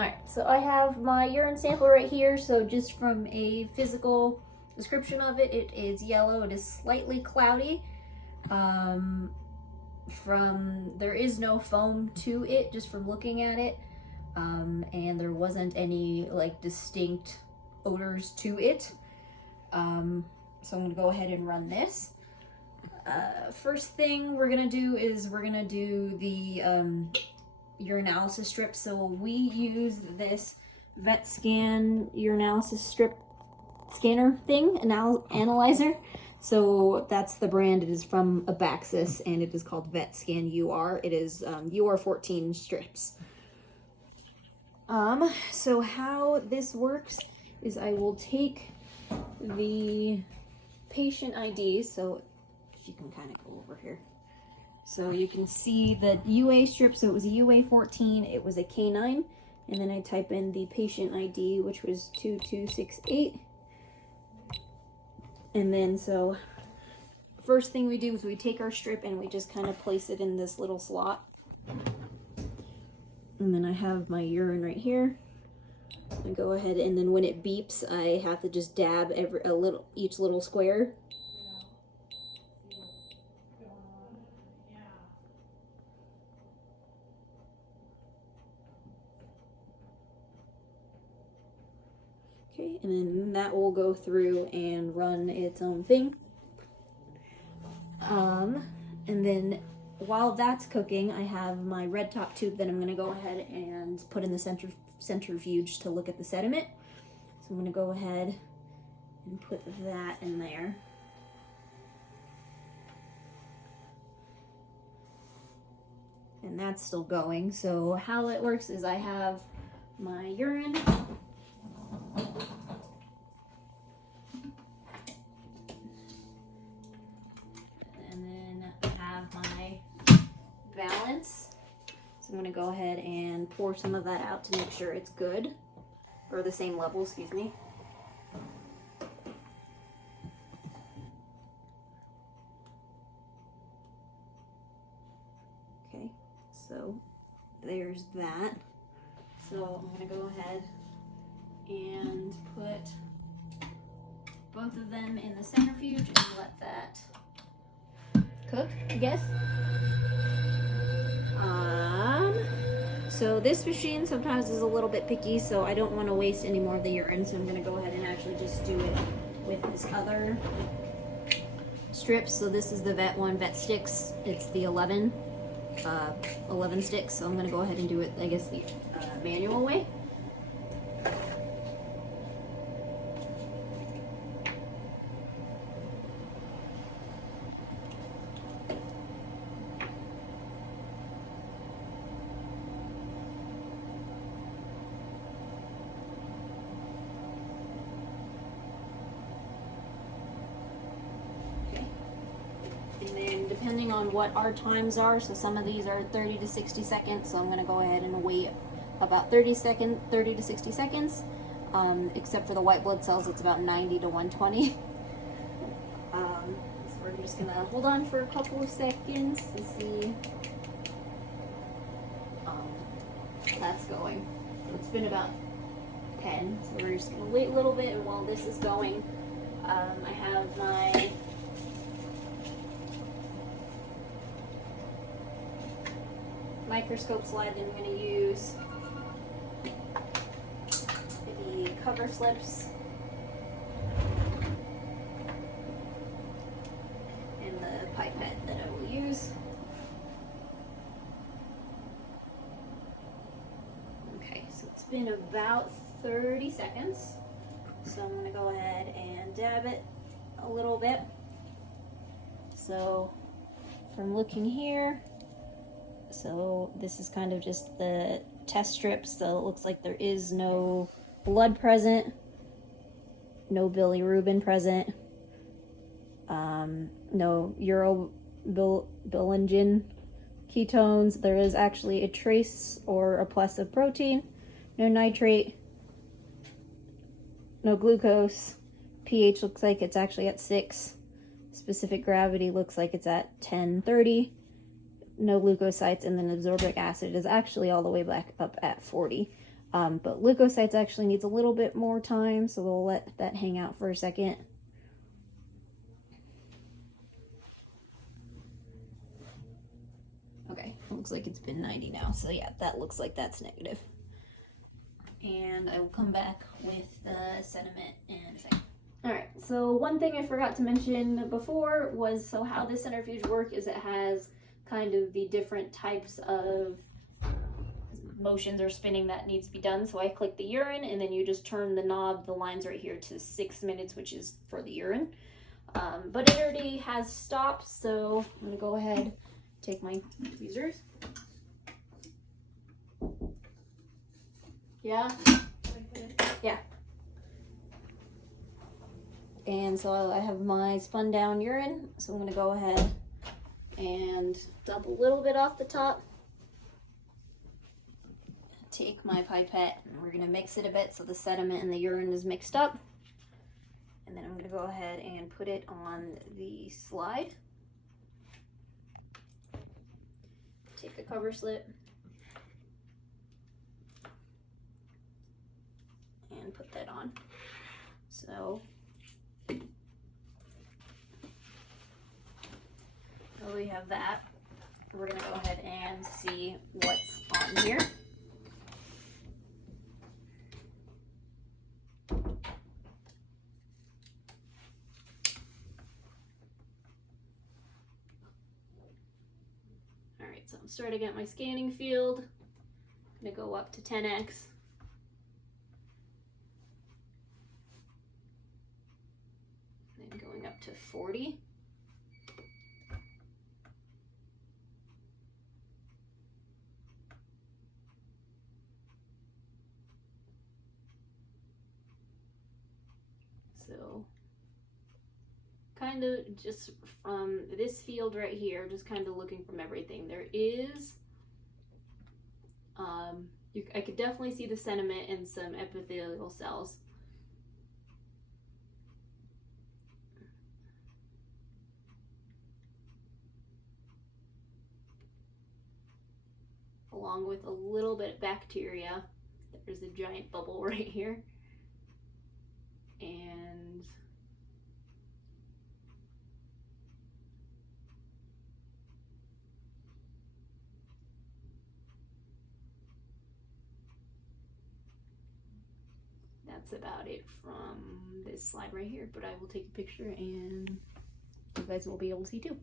Alright, so I have my urine sample right here. So just from a physical description of it, it is yellow. It is slightly cloudy. There is no foam to it just from looking at it. And there wasn't any like distinct odors to it. So I'm gonna go ahead and run this. First thing we're gonna do is we're gonna do the urinalysis strip. So we use this VetScan urinalysis strip scanner thing, analyzer. So that's the brand. It is from Abaxis and it is called VetScan UR. It is UR14 strips. So how this works is I will take the patient ID. So if you can kind of go over here. So you can see the UA strip. So it was a UA14, it was a K9. And then I type in the patient ID, which was 2268. And then so first thing we do is we take our strip and we just kind of place it in this little slot. And then I have my urine right here. I go ahead and then when it beeps, I have to just dab each little square. Okay, and then that will go through and run its own thing. And then while that's cooking, I have my red top tube that I'm going to go ahead and put in the centrifuge to look at the sediment. So I'm going to go ahead and put that in there. And that's still going. So how it works is I have my urine. And then I have my balance. So I'm going to go ahead and pour some of that out to make sure it's good, or the same level, excuse me. Okay, so there's that. So I'm going to go ahead and put both of them in the centrifuge and let that cook, I guess. So this machine sometimes is a little bit picky, so I don't want to waste any more of the urine, so I'm going to go ahead and actually just do it with this other strip. So this is the Vet one, Vet Sticks. It's the 11 sticks, so I'm going to go ahead and do it, I guess, the manual way. And then depending on what our times are, so some of these are 30 to 60 seconds, so I'm going to go ahead and wait about 30 to 60 seconds. Except for the white blood cells, it's about 90 to 120. So we're just going to hold on for a couple of seconds to see. That's going. So it's been about 10, so we're just going to wait a little bit, and while this is going, I have my microscope slide that I'm going to use, the cover slips, and the pipette that I will use. Okay, so it's been about 30 seconds, so I'm going to go ahead and dab it a little bit. So from looking here, so this is kind of just the test strip, so it looks like there is no blood present, no bilirubin present, no urobilinogen ketones. There is actually a trace or a plus of protein, no nitrate, no glucose. pH looks like it's actually at 6. Specific gravity looks like it's at 1030. No leukocytes, and then absorbic acid is actually all the way back up at 40. But leukocytes actually needs a little bit more time, so we'll let that hang out for a second. Okay, looks like it's been 90 now, so yeah, that looks like that's negative. And I will come back with the sediment in a second. Alright, so one thing I forgot to mention before was, so how this centrifuge works is it has kind of the different types of motions or spinning that needs to be done. So I click the urine, and then you just turn the knob, the lines right here, to 6 minutes, which is for the urine. But it already has stopped, so I'm gonna go ahead, take my tweezers. Yeah? Yeah. And so I have my spun down urine, so I'm gonna go ahead and dump a little bit off the top. Take my pipette, and we're gonna mix it a bit so the sediment and the urine is mixed up. And then I'm gonna go ahead and put it on the slide. Take a cover slip and put that on. So we have that. We're gonna go ahead and see what's on here. Alright, so I'm starting at my scanning field. I'm gonna go up to 10x. Then going up to 40. So kind of just from this field right here, just kind of looking from everything. There is, I could definitely see the sediment and some epithelial cells. Along with a little bit of bacteria. There's a giant bubble right here. And that's about it from this slide right here, but I will take a picture and you guys will be able to see too.